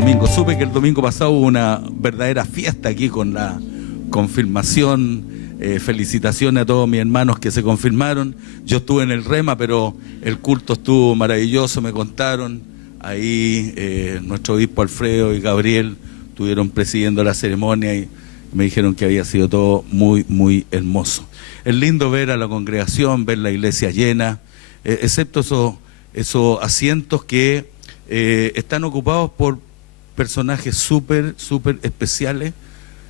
domingo. Supe que el domingo pasado hubo una verdadera fiesta aquí con la confirmación. Felicitaciones a todos mis hermanos que se confirmaron. Yo estuve en el Rema, pero el culto estuvo maravilloso, me contaron. Ahí nuestro obispo Alfredo y Gabriel estuvieron presidiendo la ceremonia y me dijeron que había sido todo muy, muy hermoso. Es lindo ver a la congregación, ver la iglesia llena, excepto esos asientos que están ocupados por personajes súper especiales,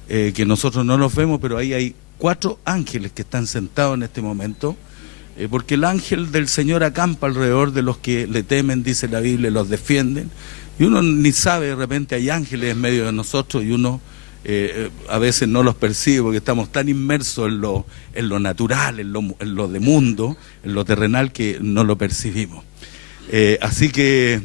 que nosotros no los vemos, pero ahí hay 4 ángeles que están sentados en este momento, porque el ángel del Señor acampa alrededor de los que le temen, dice la Biblia, los defienden, y uno ni sabe, de repente hay ángeles en medio de nosotros y uno a veces no los percibe porque estamos tan inmersos en lo natural, en lo de mundo, en lo terrenal, que no lo percibimos. Así que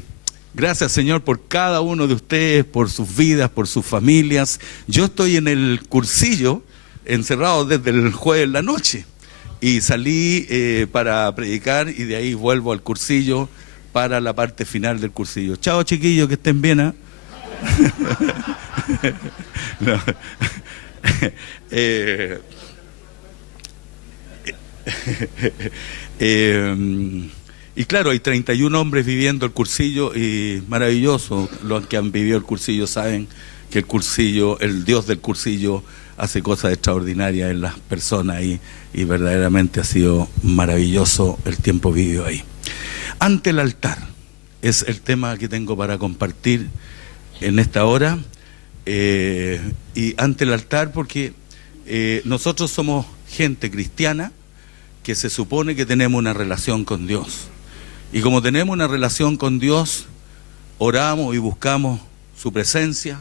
gracias, Señor, por cada uno de ustedes, por sus vidas, por sus familias. Yo estoy en el cursillo, encerrado desde el jueves en la noche, y salí para predicar y de ahí vuelvo al cursillo para la parte final del cursillo. Chao, chiquillos, que estén bien, ¿eh? No. Y claro, hay 31 hombres viviendo el cursillo y maravilloso. Los que han vivido el cursillo saben que el cursillo, el Dios del cursillo hace cosas extraordinarias en las personas y verdaderamente ha sido maravilloso el tiempo vivido ahí. Ante el altar es el tema que tengo para compartir en esta hora, y ante el altar porque nosotros somos gente cristiana que se supone que tenemos una relación con Dios, y como tenemos una relación con Dios, oramos y buscamos su presencia.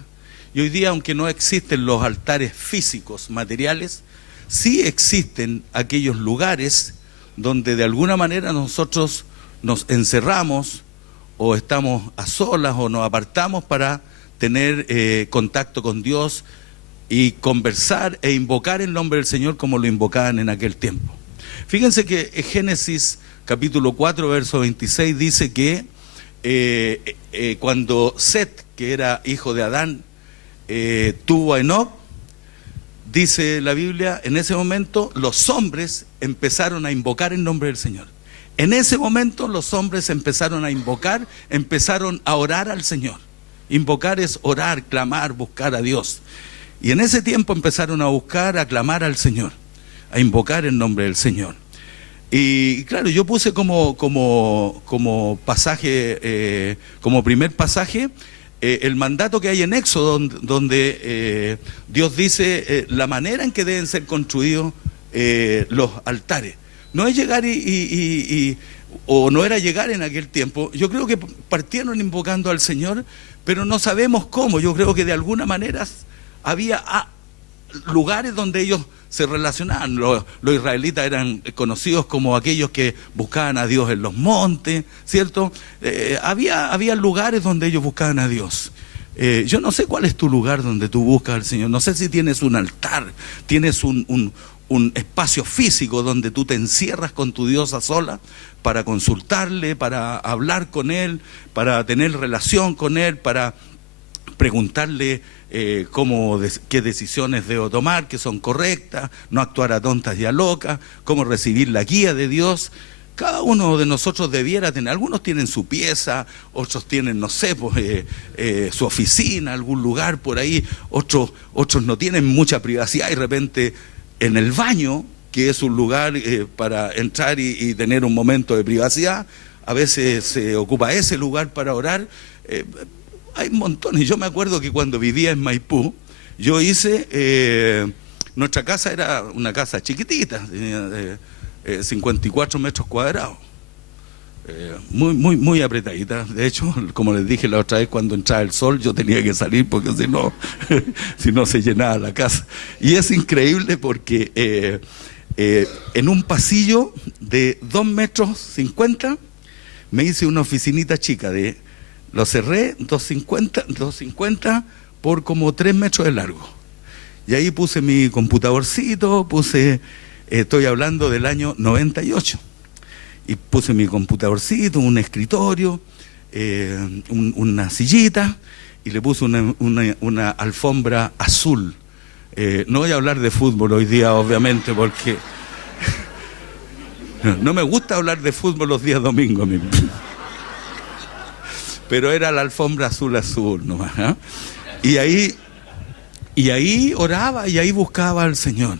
Y hoy día, aunque no existen los altares físicos, materiales, sí existen aquellos lugares donde de alguna manera nosotros nos encerramos o estamos a solas o nos apartamos para tener contacto con Dios y conversar e invocar el nombre del Señor como lo invocaban en aquel tiempo. Fíjense que en Génesis capítulo 4, verso 26 dice que cuando Set, que era hijo de Adán, tuvo a Enoc, dice la Biblia, en ese momento los hombres empezaron a invocar el nombre del Señor. En ese momento los hombres empezaron a invocar, empezaron a orar al Señor. Invocar es orar, clamar, buscar a Dios. Y en ese tiempo empezaron a buscar, a clamar al Señor, a invocar el nombre del Señor. Y claro, yo puse como pasaje, como primer pasaje, el mandato que hay en Éxodo, donde Dios dice la manera en que deben ser construidos los altares. No es llegar o no era llegar en aquel tiempo. Yo creo que partieron invocando al Señor, pero no sabemos cómo. Yo creo que de alguna manera había lugares donde ellos se relacionaban. Los israelitas eran conocidos como aquellos que buscaban a Dios en los montes, ¿cierto? Había lugares donde ellos buscaban a Dios. Yo no sé cuál es tu lugar donde tú buscas al Señor. No sé si tienes un altar, tienes un espacio físico donde tú te encierras con tu Dios a solas para consultarle, para hablar con Él, para tener relación con Él, para preguntarle qué decisiones debo tomar, que son correctas, no actuar a tontas y a locas, cómo recibir la guía de Dios. Cada uno de nosotros debiera tener, algunos tienen su pieza, otros tienen, no sé, pues, su oficina, algún lugar por ahí, otros no tienen mucha privacidad y de repente en el baño, que es un lugar para entrar y tener un momento de privacidad, a veces se ocupa ese lugar para orar. Hay montones. Yo me acuerdo que cuando vivía en Maipú, yo hice, nuestra casa era una casa chiquitita, tenía 54 metros cuadrados, muy apretadita. De hecho, como les dije la otra vez, cuando entraba el sol yo tenía que salir porque si no se llenaba la casa. Y es increíble porque en un pasillo de 2,50 metros me hice una oficinita chica lo cerré 2,50 por como 3 metros de largo. Y ahí puse mi computadorcito, estoy hablando del año 98. Y puse mi computadorcito, un escritorio, una sillita, y le puso una alfombra azul. No voy a hablar de fútbol hoy día, obviamente, porque no me gusta hablar de fútbol los días domingos. Pero era la alfombra azul nomás, ¿eh? Y ahí oraba y ahí buscaba al Señor.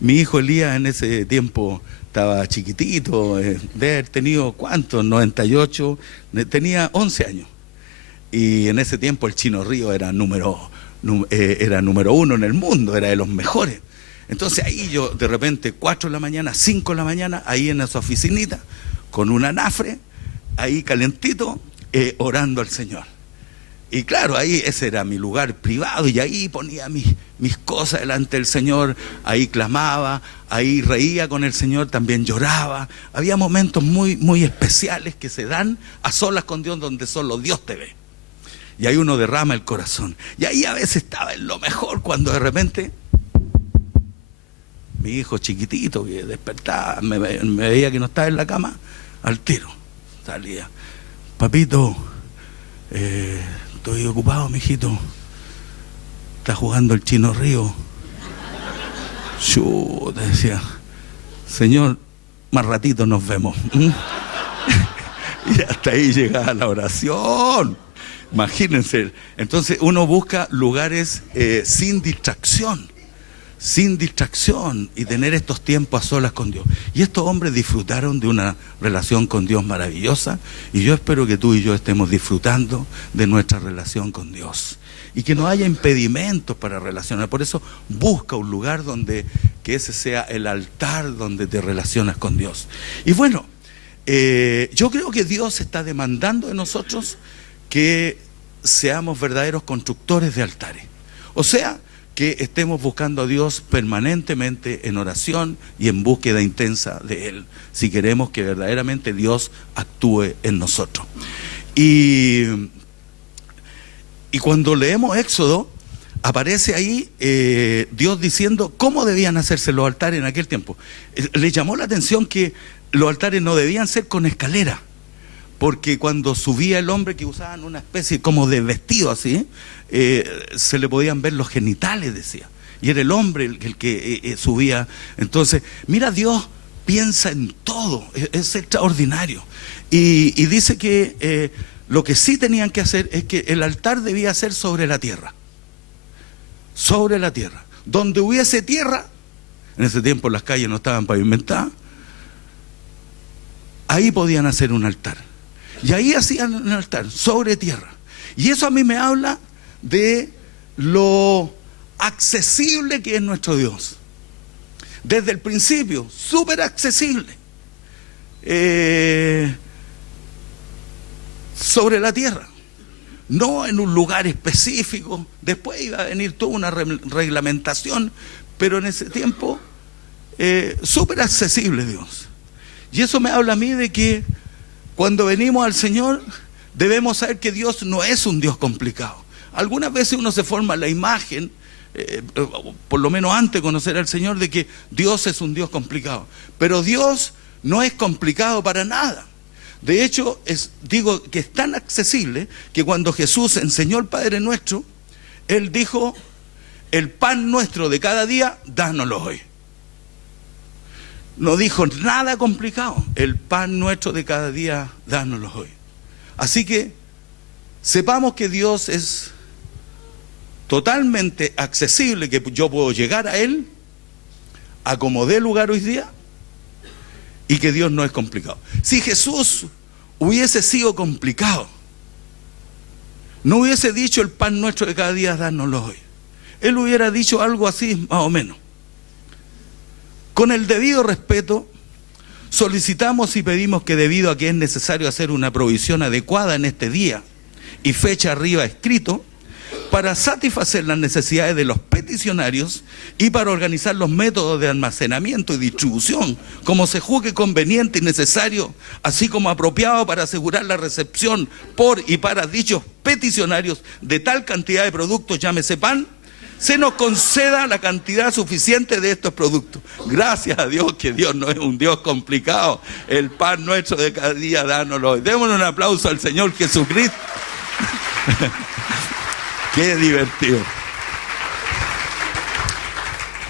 Mi hijo Elías en ese tiempo estaba chiquitito, de haber tenido, ¿cuántos? 98, tenía 11 años. Y en ese tiempo el Chino Río era número 1 en el mundo, era de los mejores. Entonces ahí yo de repente 4 de la mañana, 5 de la mañana, ahí en esa oficinita, con un anafre, ahí calentito, orando al Señor. Y claro, ahí ese era mi lugar privado, y ahí ponía mis cosas delante del Señor, ahí clamaba, ahí reía con el Señor, también lloraba. Había momentos muy, muy especiales que se dan a solas con Dios, donde solo Dios te ve. Y ahí uno derrama el corazón. Y ahí a veces estaba en lo mejor, cuando de repente mi hijo chiquitito que despertaba, me veía que no estaba en la cama, al tiro salía: papito, estoy ocupado, mijito, está jugando el Chino Río. Yo decía: Señor, más ratito nos vemos. Y hasta ahí llegaba la oración. Imagínense. Entonces uno busca lugares sin distracción, y tener estos tiempos a solas con Dios. Y estos hombres disfrutaron de una relación con Dios maravillosa, y yo espero que tú y yo estemos disfrutando de nuestra relación con Dios, y que no haya impedimentos para relacionar. Por eso busca un lugar que ese sea el altar donde te relacionas con Dios. Y bueno, yo creo que Dios está demandando de nosotros que seamos verdaderos constructores de altares. O sea, que estemos buscando a Dios permanentemente en oración y en búsqueda intensa de Él, si queremos que verdaderamente Dios actúe en nosotros. Y cuando leemos Éxodo, aparece ahí Dios diciendo cómo debían hacerse los altares en aquel tiempo. Le llamó la atención que los altares no debían ser con escalera, porque cuando subía el hombre, que usaban una especie como de vestido así, se le podían ver los genitales, decía, y era el hombre el que subía. Entonces, mira, Dios piensa en todo, es extraordinario. Y dice que lo que sí tenían que hacer es que el altar debía ser sobre la tierra. Sobre la tierra. Donde hubiese tierra, en ese tiempo las calles no estaban pavimentadas, ahí podían hacer un altar. Y ahí hacían un altar, sobre tierra. Y eso a mí me habla de lo accesible que es nuestro Dios. Desde el principio, súper accesible. Sobre la tierra. No en un lugar específico. Después iba a venir toda una reglamentación, pero en ese tiempo, súper accesible Dios. Y eso me habla a mí de que cuando venimos al Señor, debemos saber que Dios no es un Dios complicado. Algunas veces uno se forma la imagen, por lo menos antes de conocer al Señor, de que Dios es un Dios complicado. Pero Dios no es complicado para nada. De hecho, digo que es tan accesible que cuando Jesús enseñó el Padre Nuestro, Él dijo: el pan nuestro de cada día, dánoslo hoy. No dijo nada complicado. El pan nuestro de cada día, dánoslo hoy. Así que sepamos que Dios es totalmente accesible, que yo puedo llegar a Él a como dé lugar hoy día, y que Dios no es complicado. Si Jesús hubiese sido complicado, no hubiese dicho el pan nuestro de cada día, dánoslo hoy. Él hubiera dicho algo así más o menos. Con el debido respeto, solicitamos y pedimos que, debido a que es necesario hacer una provisión adecuada en este día y fecha arriba escrito, para satisfacer las necesidades de los peticionarios y para organizar los métodos de almacenamiento y distribución, como se juzgue conveniente y necesario, así como apropiado, para asegurar la recepción por y para dichos peticionarios de tal cantidad de productos, llámese pan, se nos conceda la cantidad suficiente de estos productos. Gracias a Dios que Dios no es un Dios complicado. El pan nuestro de cada día, dánoslo hoy. Démosle un aplauso al Señor Jesucristo. Qué divertido.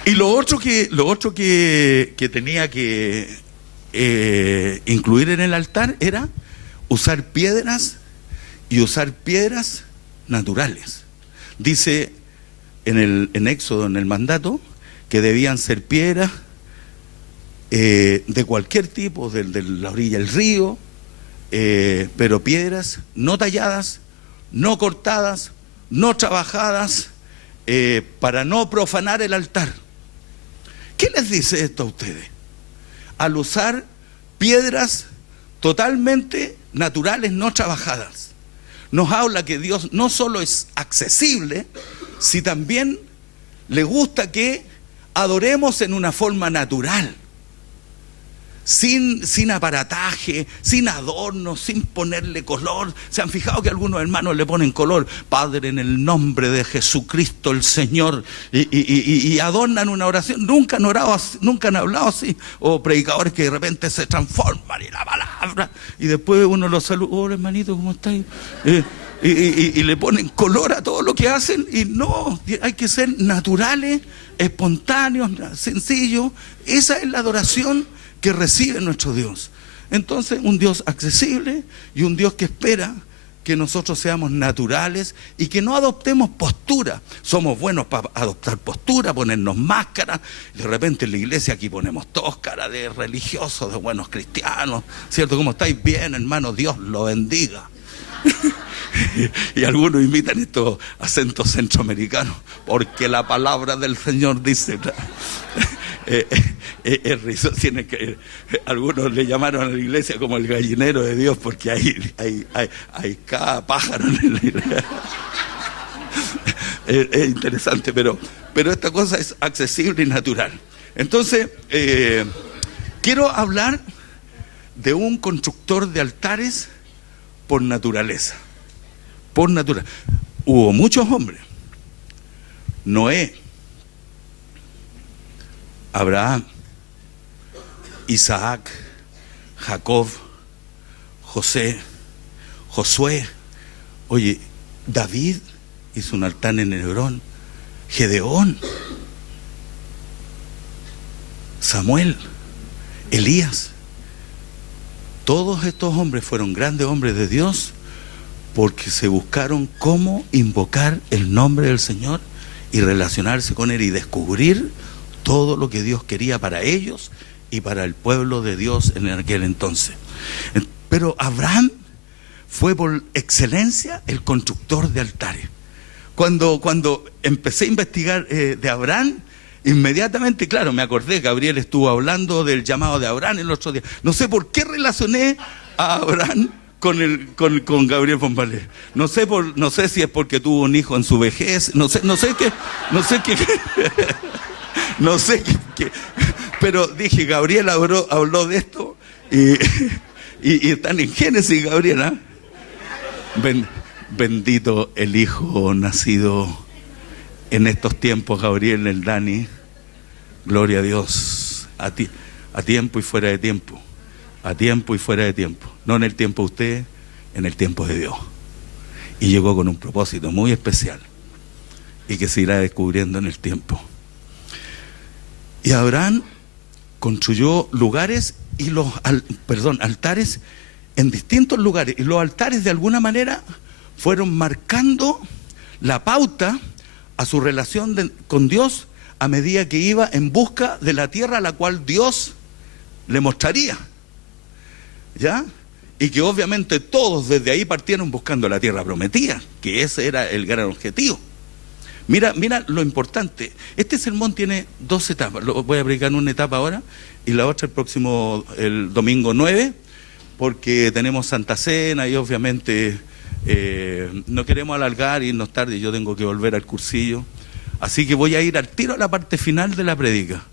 Y lo otro que tenía que incluir en el altar era usar piedras, y usar piedras naturales. Dice en Éxodo, en el mandato, que debían ser piedras de cualquier tipo, de la orilla del río, pero piedras no talladas, no cortadas, no trabajadas, para no profanar el altar. ¿Qué les dice esto a ustedes? Al usar piedras totalmente naturales, no trabajadas, nos habla que Dios no solo es accesible, sino también le gusta que adoremos en una forma natural, sin aparataje, sin adornos, sin ponerle color. ¿Se han fijado que algunos hermanos le ponen color? Padre, en el nombre de Jesucristo el Señor, y adornan una oración? Nunca han orado así, nunca han hablado así. O predicadores que de repente se transforman y la palabra, y después uno los saluda: hola hermanito, ¿cómo estáis? Y le ponen color a todo lo que hacen. Y no, hay que ser naturales, espontáneos, sencillos. Esa es la adoración que recibe nuestro Dios. Entonces, un Dios accesible y un Dios que espera que nosotros seamos naturales y que no adoptemos postura. Somos buenos para adoptar postura, ponernos máscaras. De repente en la iglesia aquí ponemos todos cara de religiosos, de buenos cristianos, ¿cierto? ¿Cómo estáis? Bien, hermano, Dios lo bendiga. Y algunos imitan estos acentos centroamericanos, porque la palabra del Señor dice. Es rizo, algunos le llamaron a la iglesia como el gallinero de Dios, porque hay cada pájaro en la iglesia. Es interesante, pero esta cosa es accesible y natural. Entonces, quiero hablar de un constructor de altares por naturaleza. Por naturaleza. Hubo muchos hombres: Noé, Abraham, Isaac, Jacob, José, Josué. Oye, David hizo un altar en Hebrón, Gedeón, Samuel, Elías. Todos estos hombres fueron grandes hombres de Dios porque se buscaron cómo invocar el nombre del Señor y relacionarse con Él y descubrir todo lo que Dios quería para ellos y para el pueblo de Dios en aquel entonces. Pero Abraham fue por excelencia el constructor de altares. Cuando empecé a investigar de Abraham, inmediatamente, claro, me acordé, Gabriel estuvo hablando del llamado de Abraham el otro día. No sé por qué relacioné a Abraham con Gabriel Fonbalé. No sé si es porque tuvo un hijo en su vejez, no sé qué. No sé qué, pero dije, Gabriel habló de esto y están en Génesis, Gabriel, ¿eh? Bendito el hijo nacido en estos tiempos, Gabriel, el Dani. Gloria a Dios, a tiempo y fuera de tiempo, a tiempo y fuera de tiempo. No en el tiempo de usted, en el tiempo de Dios. Y llegó con un propósito muy especial y que se irá descubriendo en el tiempo. Y Abraham construyó lugares y altares en distintos lugares. Y los altares de alguna manera fueron marcando la pauta a su relación con Dios a medida que iba en busca de la tierra a la cual Dios le mostraría. ¿Ya? Y que obviamente todos desde ahí partieron buscando la tierra prometida, que ese era el gran objetivo. Mira lo importante. Este sermón tiene 2 etapas. Lo voy a predicar en una etapa ahora y la otra el domingo 9, porque tenemos Santa Cena y obviamente no queremos alargar y irnos tarde. Yo tengo que volver al cursillo. Así que voy a ir al tiro a la parte final de la prédica.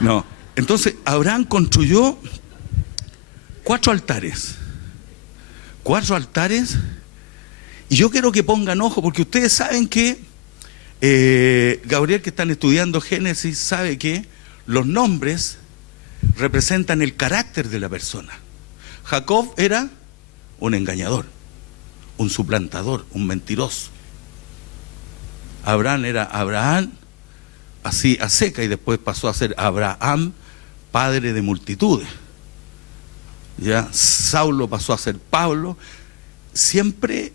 No. Entonces, Abraham construyó 4 altares. 4 altares. Y yo quiero que pongan ojo, porque ustedes saben que Gabriel, que están estudiando Génesis, sabe que los nombres representan el carácter de la persona. Jacob era un engañador, un suplantador, un mentiroso. Abraham era Abraham, así a seca, y después pasó a ser Abraham, padre de multitudes. Ya Saulo pasó a ser Pablo. Siempre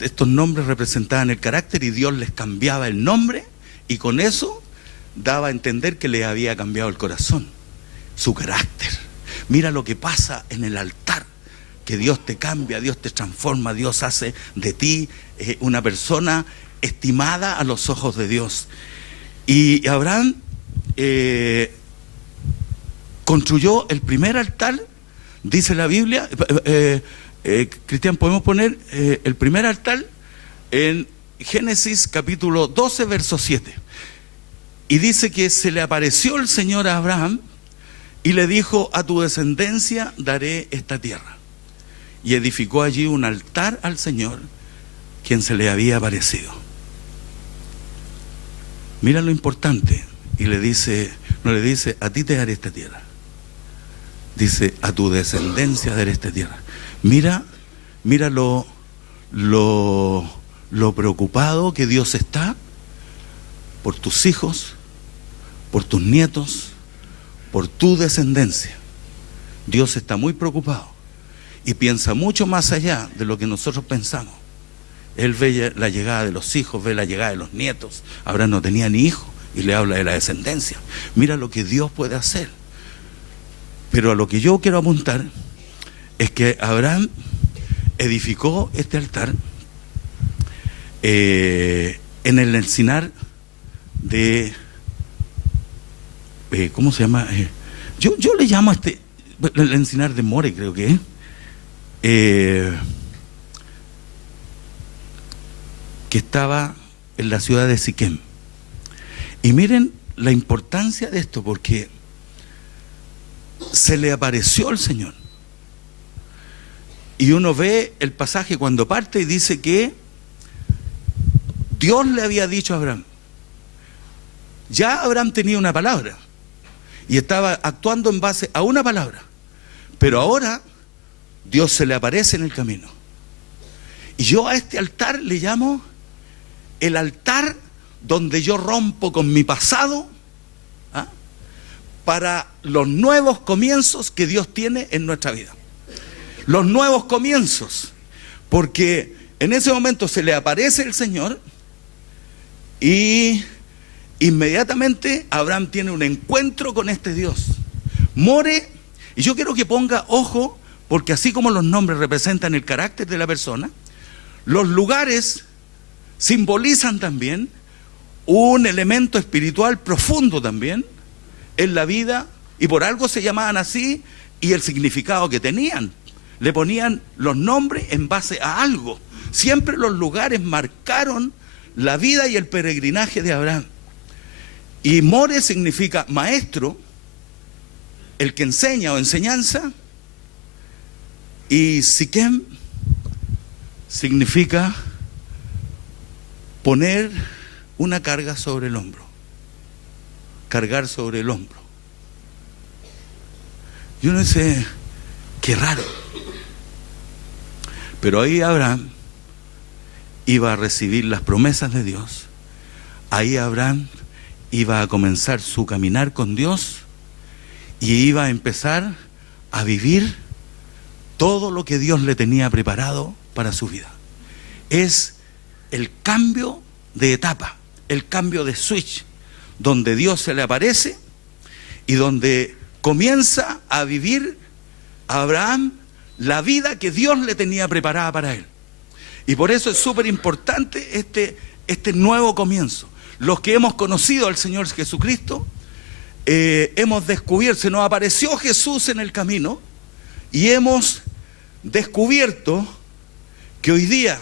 estos nombres representaban el carácter y Dios les cambiaba el nombre, y con eso daba a entender que le había cambiado el corazón, su carácter. Mira lo que pasa en el altar, que Dios te cambia, Dios te transforma, Dios hace de ti una persona estimada a los ojos de Dios. Y Abraham construyó el primer altar, dice la Biblia. Cristian, podemos poner el primer altar en Génesis capítulo 12, verso 7. Y dice que se le apareció el Señor a Abraham y le dijo: a tu descendencia daré esta tierra. Y edificó allí un altar al Señor, quien se le había aparecido. Mira lo importante. Y le dice, no le dice: a ti te daré esta tierra. Dice: a tu descendencia daré esta tierra. Mira lo preocupado que Dios está por tus hijos, por tus nietos, por tu descendencia. Dios está muy preocupado y piensa mucho más allá de lo que nosotros pensamos. Él ve la llegada de los hijos, ve la llegada de los nietos. Abraham no tenía ni hijos y le habla de la descendencia. Mira lo que Dios puede hacer. Pero a lo que yo quiero apuntar es que Abraham edificó este altar en el encinar de... ¿cómo se llama? Yo le llamo a el encinar de More, creo que es. Que estaba en la ciudad de Siquem. Y miren la importancia de esto, porque se le apareció el Señor. Y uno ve el pasaje cuando parte y dice que Dios le había dicho a Abraham. Ya Abraham tenía una palabra y estaba actuando en base a una palabra, pero ahora Dios se le aparece en el camino. Y yo a este altar le llamo el altar donde yo rompo con mi pasado, ¿ah?, para los nuevos comienzos que Dios tiene en nuestra vida. Los nuevos comienzos, porque en ese momento se le aparece el Señor y inmediatamente Abraham tiene un encuentro con este Dios. More, y yo quiero que ponga ojo, porque así como los nombres representan el carácter de la persona, los lugares simbolizan también un elemento espiritual profundo también en la vida, y por algo se llamaban así, y el significado que tenían. Le ponían los nombres en base a algo. Siempre los lugares marcaron la vida y el peregrinaje de Abraham. Y More significa maestro, el que enseña o enseñanza. Y Siquem significa poner una carga sobre el hombro. Cargar sobre el hombro. Yo no sé, qué raro. Pero ahí Abraham iba a recibir las promesas de Dios. Ahí Abraham iba a comenzar su caminar con Dios y iba a empezar a vivir todo lo que Dios le tenía preparado para su vida. Es el cambio de etapa, el cambio de switch, donde Dios se le aparece y donde comienza a vivir a Abraham la vida que Dios le tenía preparada para él. Y por eso es súper importante este nuevo comienzo. Los que hemos conocido al Señor Jesucristo, hemos descubierto, se nos apareció Jesús en el camino y hemos descubierto que hoy día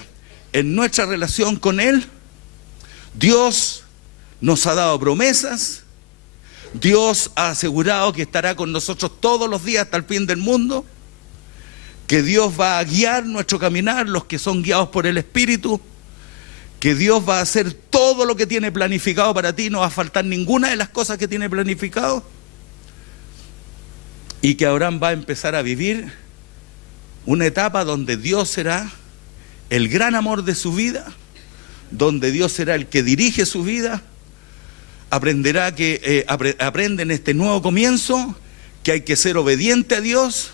en nuestra relación con Él, Dios nos ha dado promesas, Dios ha asegurado que estará con nosotros todos los días hasta el fin del mundo, que Dios va a guiar nuestro caminar, los que son guiados por el Espíritu, que Dios va a hacer todo lo que tiene planificado para ti, no va a faltar ninguna de las cosas que tiene planificado, y que Abraham va a empezar a vivir una etapa donde Dios será el gran amor de su vida, donde Dios será el que dirige su vida, aprenderá que aprende en este nuevo comienzo que hay que ser obediente a Dios,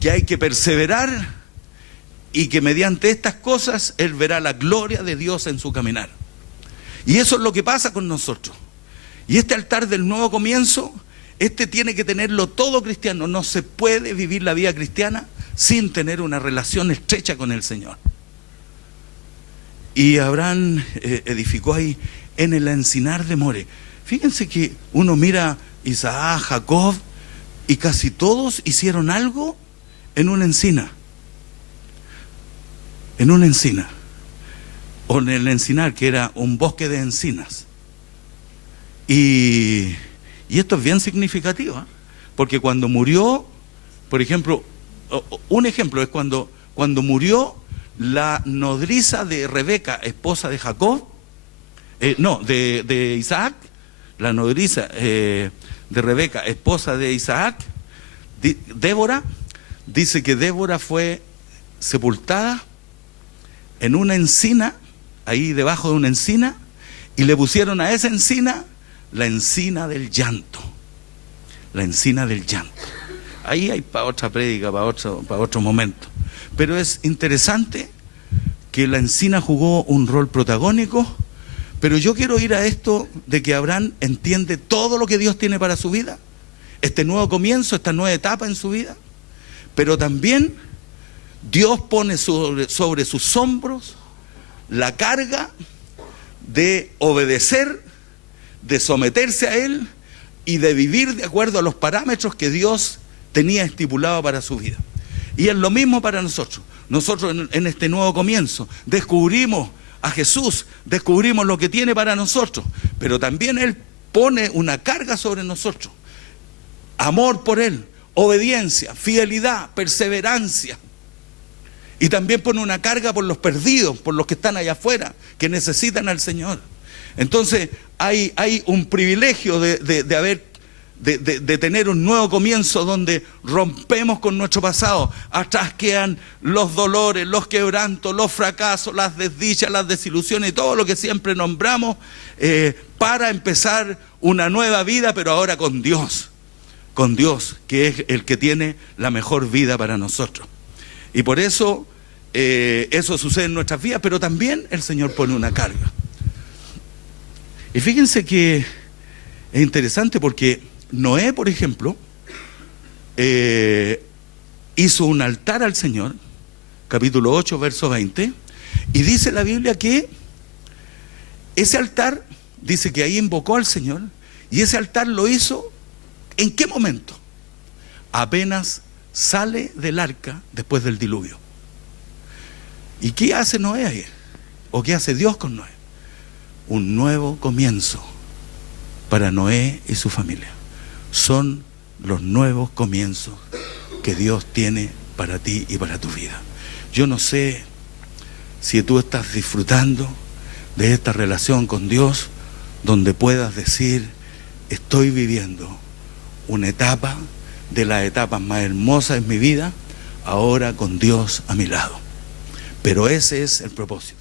que hay que perseverar y que mediante estas cosas él verá la gloria de Dios en su caminar. Y eso es lo que pasa con nosotros. Y este altar del nuevo comienzo, tiene que tenerlo todo cristiano. No se puede vivir la vida cristiana sin tener una relación estrecha con el Señor. Y Abraham edificó ahí en el encinar de More. Fíjense que uno mira Isaac, Jacob, y casi todos hicieron algo en una encina. En una encina. O en el encinar, que era un bosque de encinas. Y esto es bien significativo, ¿eh? Porque cuando murió, por ejemplo, un ejemplo es cuando murió la nodriza de Rebeca, esposa de Jacob, de Isaac, la nodriza de Rebeca, esposa de Isaac, Débora, dice que Débora fue sepultada en una encina, ahí debajo de una encina, y le pusieron a esa encina la encina del llanto. La encina del llanto. Ahí hay para otra prédica, para otro momento. Pero es interesante que la encina jugó un rol protagónico. Pero yo quiero ir a esto de que Abraham entiende todo lo que Dios tiene para su vida, este nuevo comienzo, esta nueva etapa en su vida. Pero también Dios pone sobre sus hombros la carga de obedecer, de someterse a Él y de vivir de acuerdo a los parámetros que Dios tenía estipulado para su vida. Y es lo mismo para nosotros. Nosotros en este nuevo comienzo descubrimos a Jesús, descubrimos lo que tiene para nosotros, pero también Él pone una carga sobre nosotros. Amor por Él, obediencia, fidelidad, perseverancia. Y también pone una carga por los perdidos, por los que están allá afuera, que necesitan al Señor. Entonces hay un privilegio de tener un nuevo comienzo donde rompemos con nuestro pasado. Atrás quedan los dolores, los quebrantos, los fracasos, las desdichas, las desilusiones y todo lo que siempre nombramos, para empezar una nueva vida, pero ahora con Dios, que es el que tiene la mejor vida para nosotros. Y por eso eso sucede en nuestras vidas, pero también el Señor pone una carga. Y fíjense que es interesante porque Noé, por ejemplo, hizo un altar al Señor, capítulo 8, verso 20, y dice la Biblia que ese altar, dice que ahí invocó al Señor, y ese altar lo hizo, ¿en qué momento? Apenas sale del arca después del diluvio. ¿Y qué hace Noé ahí? ¿O qué hace Dios con Noé? Un nuevo comienzo para Noé y su familia. Son los nuevos comienzos que Dios tiene para ti y para tu vida. Yo no sé si tú estás disfrutando de esta relación con Dios, donde puedas decir: estoy viviendo una etapa de las etapas más hermosas en mi vida, ahora con Dios a mi lado. Pero ese es el propósito.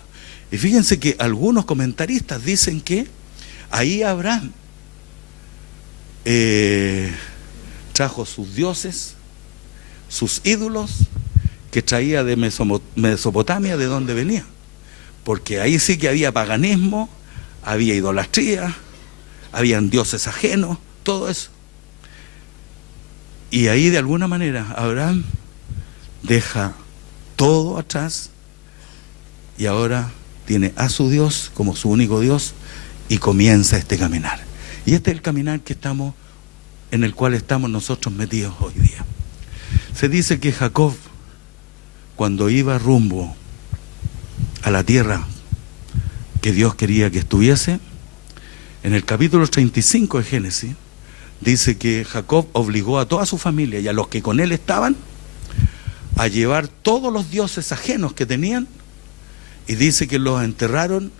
Y fíjense que algunos comentaristas dicen que ahí Abraham trajo sus dioses, sus ídolos, que traía de Mesopotamia, de donde venía. Porque ahí sí que había paganismo, había idolatría, habían dioses ajenos, todo eso. Y ahí de alguna manera Abraham deja todo atrás y ahora tiene a su Dios como su único Dios y comienza este caminar. Y este es el caminar en el cual estamos nosotros metidos hoy día. Se dice que Jacob, cuando iba rumbo a la tierra que Dios quería que estuviese, en el capítulo 35 de Génesis, dice que Jacob obligó a toda su familia y a los que con él estaban a llevar todos los dioses ajenos que tenían, y dice que los enterraron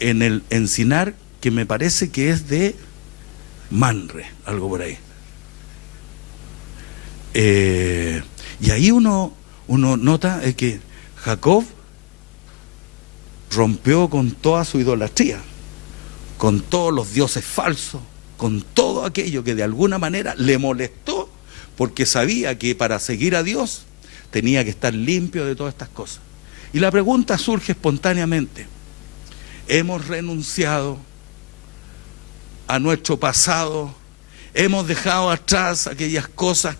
en el encinar, que me parece que es de Manre, algo por ahí. Y ahí uno nota que Jacob rompió con toda su idolatría, con todos los dioses falsos, con todo aquello que de alguna manera le molestó, porque sabía que para seguir a Dios tenía que estar limpio de todas estas cosas. Y la pregunta surge espontáneamente: ¿hemos renunciado a nuestro pasado? ¿Hemos dejado atrás aquellas cosas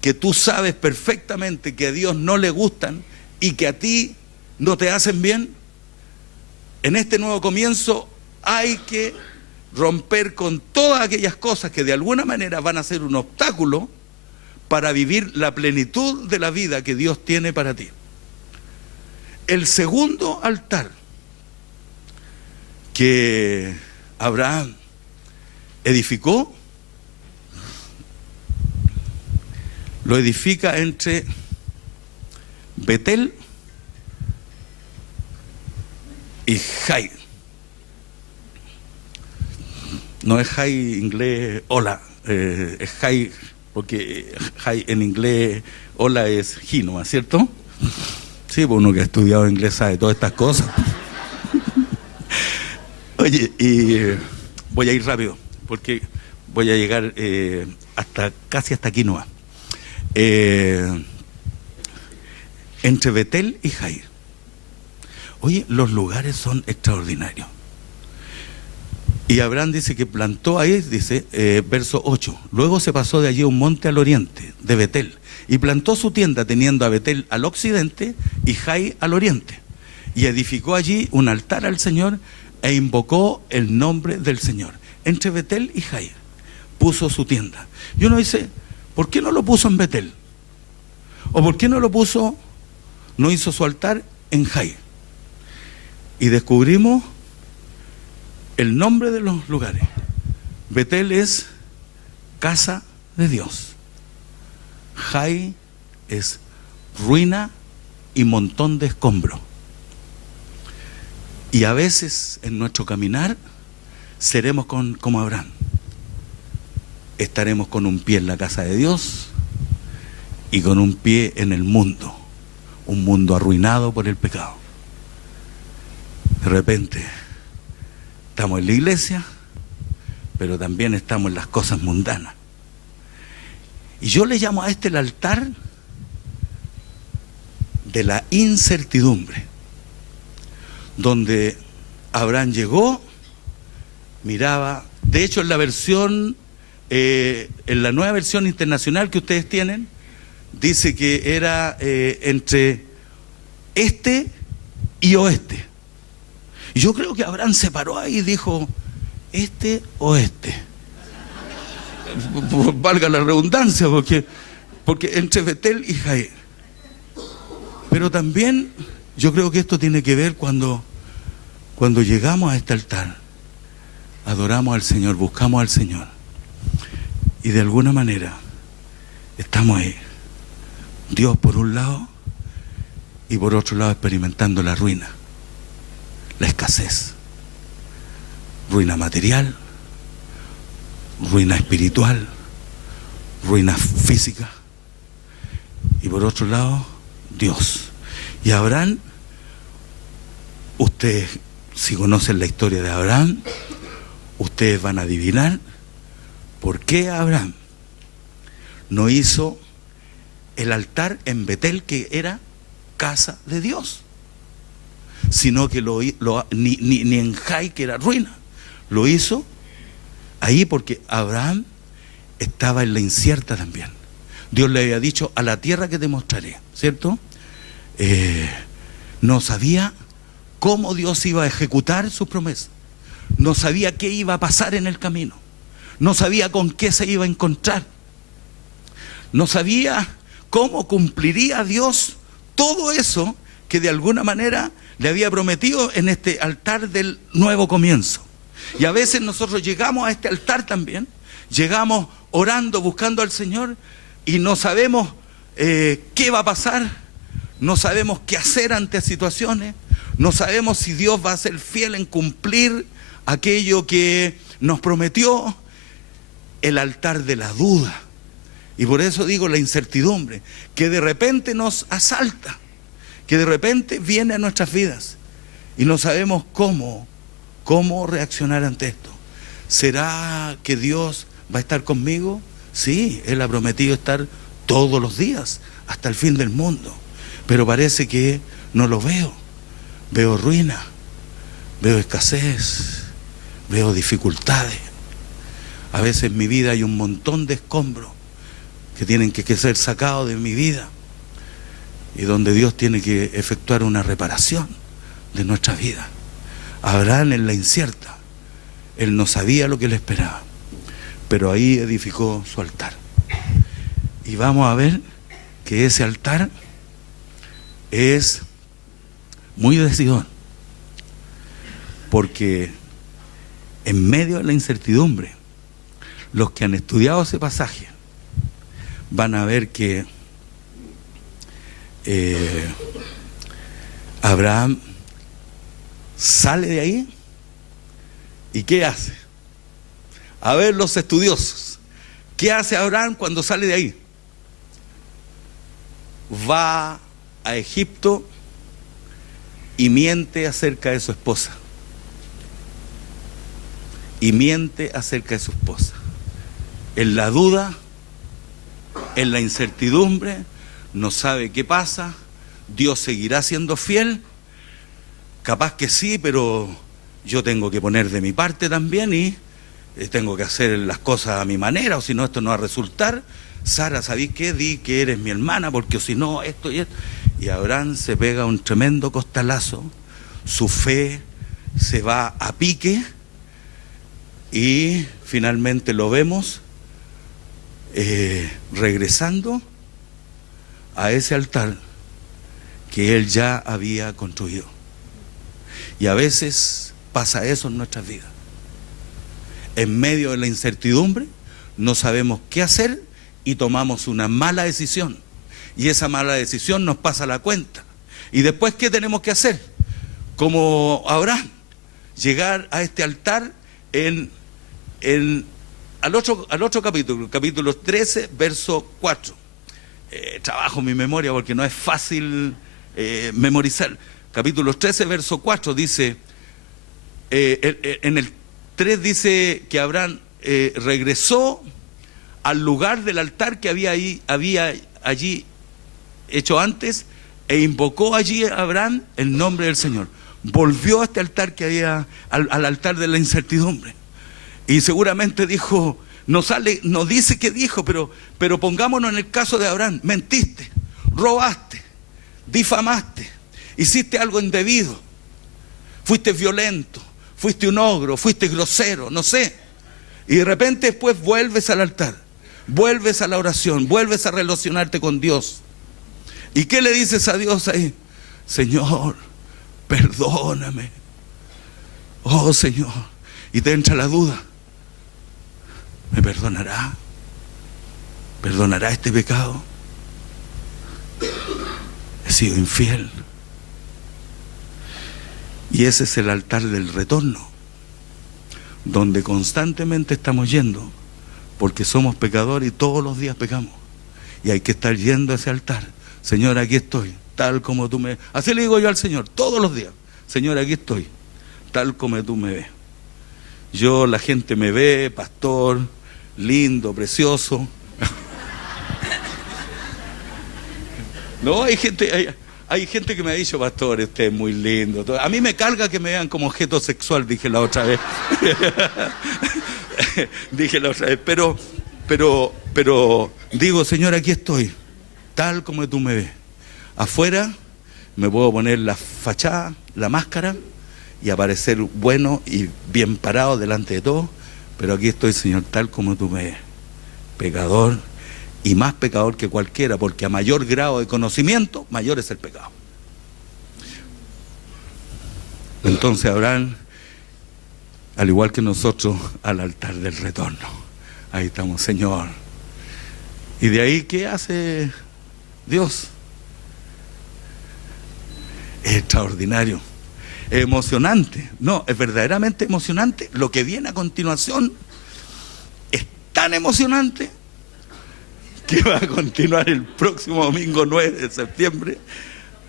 que tú sabes perfectamente que a Dios no le gustan y que a ti no te hacen bien? En este nuevo comienzo hay que romper con todas aquellas cosas que de alguna manera van a ser un obstáculo para vivir la plenitud de la vida que Dios tiene para ti. El segundo altar que Abraham edificó, lo edifica entre Betel y Jai. No es Jai inglés hola, es Jai, porque Jai en inglés hola es Gino, ¿cierto? Sí, pues uno que ha estudiado inglés sabe todas estas cosas. Oye, y voy a ir rápido, porque voy a llegar casi hasta Quinoa. Entre Betel y Jai. Oye, los lugares son extraordinarios. Y Abraham dice que plantó ahí, dice, verso 8, luego se pasó de allí un monte al oriente, de Betel, y plantó su tienda teniendo a Betel al occidente y Jai al oriente, y edificó allí un altar al Señor e invocó el nombre del Señor. Entre Betel y Jai puso su tienda. Y uno dice, ¿por qué no lo puso en Betel? ¿O por qué no hizo su altar en Jai? Y descubrimos el nombre de los lugares. Betel es casa de Dios. Jai es ruina y montón de escombros. Y a veces en nuestro caminar seremos como Abraham. Estaremos con un pie en la casa de Dios y con un pie en el mundo. Un mundo arruinado por el pecado. De repente estamos en la iglesia, pero también estamos en las cosas mundanas. Y yo le llamo a este el altar de la incertidumbre, donde Abraham llegó, miraba, de hecho en la versión, en la nueva versión internacional que ustedes tienen, dice que era entre este y oeste. Y yo creo que Abraham se paró ahí y dijo, este o este. Valga la redundancia, porque entre Betel y Jai. Pero también yo creo que esto tiene que ver cuando llegamos a este altar, adoramos al Señor, buscamos al Señor, y de alguna manera estamos ahí, Dios por un lado y por otro lado experimentando la ruina, la escasez, ruina material, ruina espiritual, ruina física, y por otro lado Dios. Y Abraham, ustedes si conocen la historia de Abraham, ustedes van a adivinar por qué Abraham no hizo el altar en Betel, que era casa de Dios, sino que ni en Jai, que era ruina, lo hizo ahí porque Abraham estaba en la incierta también. Dios le había dicho, a la tierra que te mostraré, ¿cierto? No sabía cómo Dios iba a ejecutar sus promesas, no sabía qué iba a pasar en el camino, no sabía con qué se iba a encontrar, no sabía cómo cumpliría Dios todo eso que de alguna manera le había prometido en este altar del nuevo comienzo. Y a veces nosotros llegamos a este altar también, llegamos orando, buscando al Señor, y no sabemos qué va a pasar, no sabemos qué hacer ante situaciones, no sabemos si Dios va a ser fiel en cumplir aquello que nos prometió. El altar de la duda, y por eso digo la incertidumbre, que de repente nos asalta, que de repente viene a nuestras vidas y no sabemos cómo reaccionar ante esto. ¿Será que Dios va a estar conmigo? Sí, Él ha prometido estar todos los días, hasta el fin del mundo. Pero parece que no lo veo. Veo ruina, veo escasez, veo dificultades. A veces en mi vida hay un montón de escombros que tienen que ser sacados de mi vida y donde Dios tiene que efectuar una reparación de nuestra vida. Abraham en la incierta, él no sabía lo que le esperaba, pero ahí edificó su altar. Y vamos a ver que ese altar es muy decidor, porque en medio de la incertidumbre, los que han estudiado ese pasaje van a ver que Abraham sale de ahí y ¿qué hace? A ver los estudiosos, ¿qué hace Abraham cuando sale de ahí? Va a Egipto y miente acerca de su esposa. Y miente acerca de su esposa. En la duda, en la incertidumbre, no sabe qué pasa. Dios seguirá siendo fiel. Capaz que sí, pero yo tengo que poner de mi parte también y tengo que hacer las cosas a mi manera, o si no esto no va a resultar. Sara, ¿sabéis qué? Di que eres mi hermana, porque si no, esto y esto. Y Abraham se pega un tremendo costalazo, su fe se va a pique y finalmente lo vemos regresando a ese altar que él ya había construido. Y a veces pasa eso en nuestras vidas. En medio de la incertidumbre no sabemos qué hacer y tomamos una mala decisión. Y esa mala decisión nos pasa la cuenta. Y después, ¿qué tenemos que hacer? Como Abraham, llegar a este altar al otro capítulo, capítulo 13, verso 4. Trabajo mi memoria porque no es fácil memorizar. Capítulo 13, verso 4 dice, en el 3 dice que Abraham regresó al lugar del altar que había allí hecho antes e invocó allí a Abraham el nombre del Señor. Volvió a este altar que había, al altar de la incertidumbre. Y seguramente dijo, no dice qué dijo, pero pongámonos en el caso de Abraham. Mentiste, robaste, difamaste, hiciste algo indebido, fuiste violento, fuiste un ogro, fuiste grosero, no sé. Y de repente después vuelves al altar, vuelves a la oración, vuelves a relacionarte con Dios. ¿Y qué le dices a Dios ahí? Señor, perdóname. Oh Señor. Y te entra la duda. ¿Me perdonará? ¿Perdonará este pecado? He sido infiel. Y ese es el altar del retorno, donde constantemente estamos yendo, porque somos pecadores y todos los días pecamos. Y hay que estar yendo a ese altar. Señor, aquí estoy, tal como tú me... Así le digo yo al Señor, todos los días. Señor, aquí estoy, tal como tú me ves. La gente me ve, pastor, lindo, precioso. No, hay gente que me ha dicho, pastor, usted es muy lindo. A mí me carga que me vean como objeto sexual, dije la otra vez. Pero digo, Señor, aquí estoy, tal como tú me ves. Afuera me puedo poner la fachada, la máscara y aparecer bueno y bien parado delante de todos, pero aquí estoy, Señor, tal como tú me ves. Pecador, y más pecador que cualquiera, porque a mayor grado de conocimiento, mayor es el pecado. Entonces Abraham, al igual que nosotros, al altar del retorno. Ahí estamos, Señor. Y de ahí, ¿qué hace Dios? Es extraordinario, es emocionante. No, es verdaderamente emocionante. Lo que viene a continuación es tan emocionante que va a continuar el próximo domingo 9 de septiembre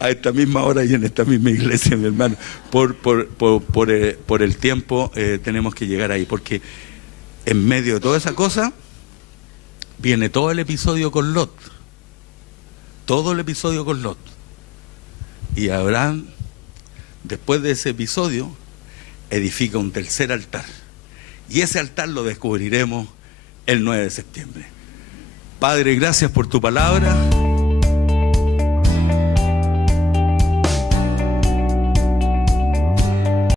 a esta misma hora y en esta misma iglesia, mi hermano. Por el tiempo tenemos que llegar ahí, porque en medio de toda esa cosa viene todo el episodio con Lot. Todo el episodio con Lot. Y Abraham, después de ese episodio, edifica un tercer altar. Y ese altar lo descubriremos el 9 de septiembre. Padre, gracias por tu palabra.